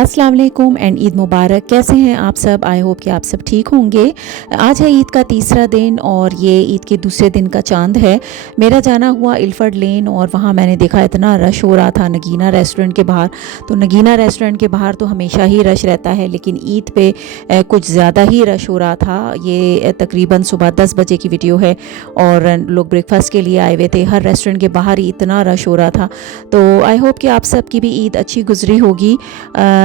अस्सलाम वालेकुम एंड ईद मुबारक। कैसे हैं आप सब? आई होप कि आप सब ठीक होंगे। आज है ईद का तीसरा दिन और ये ईद के दूसरे दिन का चांद है। मेरा जाना हुआ इल्फर्ड लेन और वहाँ मैंने देखा इतना रश हो रहा था नगीना रेस्टोरेंट के बाहर। तो नगीना रेस्टोरेंट के बाहर तो हमेशा ही रश रहता है, लेकिन ईद पे कुछ ज़्यादा ही रश हो रहा था। ये तकरीबन सुबह 10 बजे की वीडियो है और लोग ब्रेकफास्ट के लिए आए हुए थे। हर रेस्टोरेंट के बाहर ही इतना रश हो रहा था। तो आई होप कि आप सब की भी ईद अच्छी गुजरी होगी।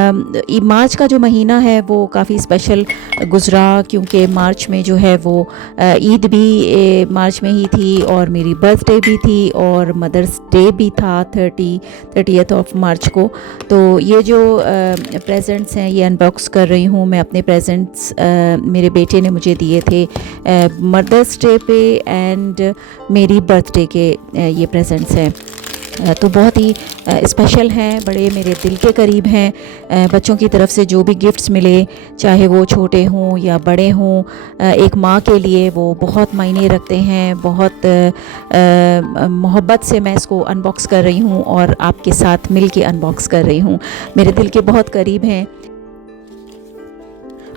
मार्च का जो महीना है वो काफ़ी स्पेशल गुज़रा, क्योंकि मार्च में जो है वो ईद भी मार्च में ही थी और मेरी बर्थडे भी थी और मदर्स डे भी था 30th ऑफ मार्च को। तो ये जो प्रेजेंट्स हैं ये अनबॉक्स कर रही हूँ मैं। अपने प्रेजेंट्स मेरे बेटे ने मुझे दिए थे मदर्स डे पे एंड मेरी बर्थडे के ये प्रेजेंट्स हैं। तो बहुत ही स्पेशल हैं, बड़े मेरे दिल के करीब हैं। बच्चों की तरफ से जो भी गिफ्ट्स मिले, चाहे वो छोटे हों या बड़े हों, एक माँ के लिए वो बहुत मायने रखते हैं। बहुत मोहब्बत से मैं इसको अनबॉक्स कर रही हूँ और आपके साथ मिल के अनबॉक्स कर रही हूँ। मेरे दिल के बहुत करीब हैं।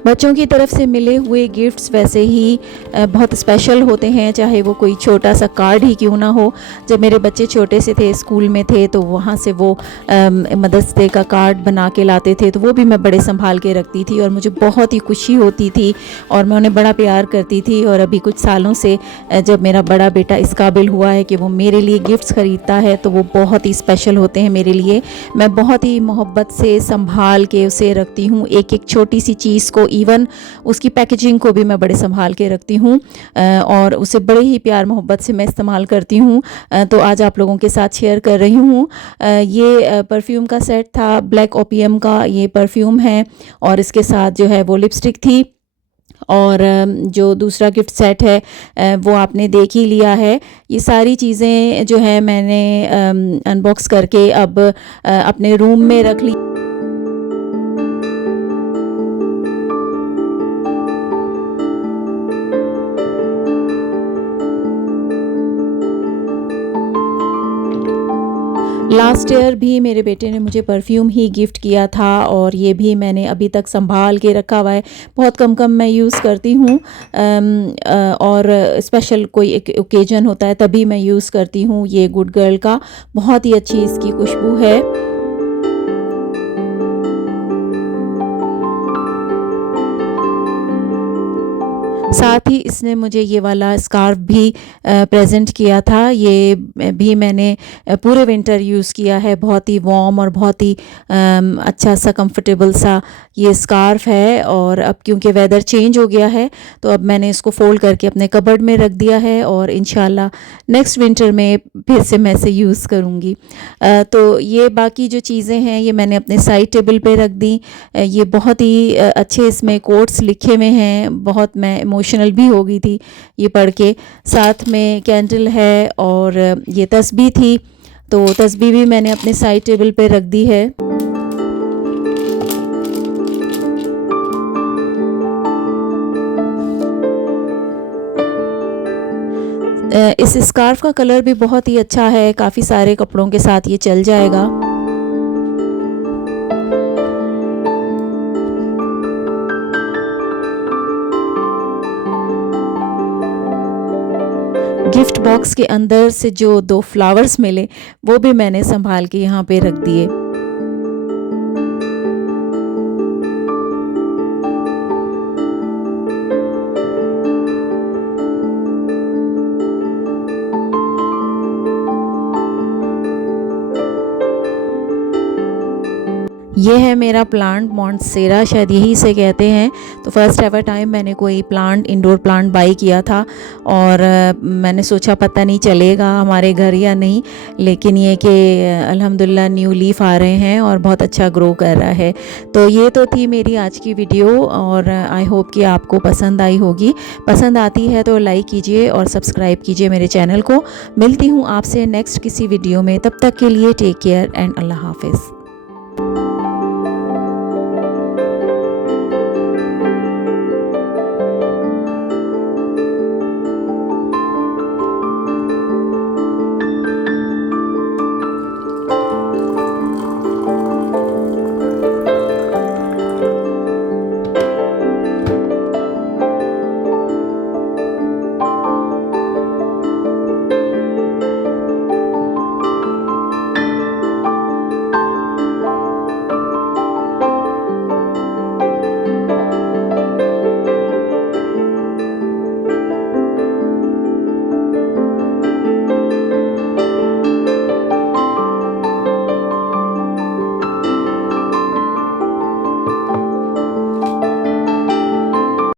बच्चों की तरफ से मिले हुए गिफ्ट्स वैसे ही बहुत स्पेशल होते हैं, चाहे वो कोई छोटा सा कार्ड ही क्यों ना हो। जब मेरे बच्चे छोटे से थे, स्कूल में थे, तो वहाँ से वो मदर्स डे का कार्ड बना के लाते थे, तो वो भी मैं बड़े संभाल के रखती थी और मुझे बहुत ही खुशी होती थी और मैं उन्हें बड़ा प्यार करती थी। और अभी कुछ सालों से जब मेरा बड़ा बेटा इस काबिल हुआ है कि वो मेरे लिए गिफ्ट्स ख़रीदता है, तो वो बहुत ही स्पेशल होते हैं मेरे लिए। मैं बहुत ही मोहब्बत से संभाल के उसे रखती हूँ। एक एक छोटी सी चीज़ को, इवन उसकी पैकेजिंग को भी मैं बड़े संभाल के रखती हूँ और उसे बड़े ही प्यार मोहब्बत से मैं इस्तेमाल करती हूँ। तो आज आप लोगों के साथ शेयर कर रही हूँ। ये परफ्यूम का सेट था, ब्लैक ओपियम का ये परफ्यूम है और इसके साथ जो है वो लिपस्टिक थी। और जो दूसरा गिफ्ट सेट है वो आपने देख ही लिया है। ये सारी चीज़ें जो है मैंने अनबॉक्स करके अब अपने रूम में रख ली। लास्ट ईयर भी मेरे बेटे ने मुझे परफ्यूम ही गिफ्ट किया था और ये भी मैंने अभी तक संभाल के रखा हुआ है। बहुत कम कम मैं यूज़ करती हूँ और स्पेशल कोई एक ओकेजन होता है तभी मैं यूज़ करती हूँ। ये गुड गर्ल का बहुत ही अच्छी इसकी खुशबू है। साथ ही इसने मुझे ये वाला स्कार्फ भी प्रेजेंट किया था। ये भी मैंने पूरे विंटर यूज़ किया है। बहुत ही वार्म और बहुत ही अच्छा सा कंफर्टेबल सा ये स्कार्फ है। और अब क्योंकि वेदर चेंज हो गया है तो अब मैंने इसको फोल्ड करके अपने कबर्ड में रख दिया है और इंशाल्लाह नेक्स्ट विंटर में फिर से मैं इसे यूज़ करूँगी। तो ये बाकी जो चीज़ें हैं ये मैंने अपने साइड टेबल पे रख दी। ये बहुत ही अच्छे इसमें कोट्स लिखे हुए हैं। बहुत मैं इमोशनल भी हो गई थी ये पढ़ के। साथ में कैंडल है और ये तस्बीह थी, तो तस्बीह भी मैंने अपने साइड टेबल पे रख दी है। इस स्कार्फ का कलर भी बहुत ही अच्छा है, काफ़ी सारे कपड़ों के साथ ये चल जाएगा। गिफ्ट बॉक्स के अंदर से जो 2 फ्लावर्स मिले वो भी मैंने संभाल के यहाँ पे रख दिए। ये है मेरा प्लांट मॉन्टसेरा, शायद यही से कहते हैं। तो फर्स्ट एवर टाइम मैंने कोई प्लांट, इंडोर प्लांट बाई किया था और मैंने सोचा पता नहीं चलेगा हमारे घर या नहीं, लेकिन ये कि अल्हम्दुलिल्लाह न्यू लीफ आ रहे हैं और बहुत अच्छा ग्रो कर रहा है। तो ये तो थी मेरी आज की वीडियो और आई होप कि आपको पसंद आई होगी। पसंद आती है तो लाइक कीजिए और सब्सक्राइब कीजिए मेरे चैनल को। मिलती हूँ आपसे नेक्स्ट किसी वीडियो में, तब तक के लिए टेक केयर एंड अल्लाह हाफिज़।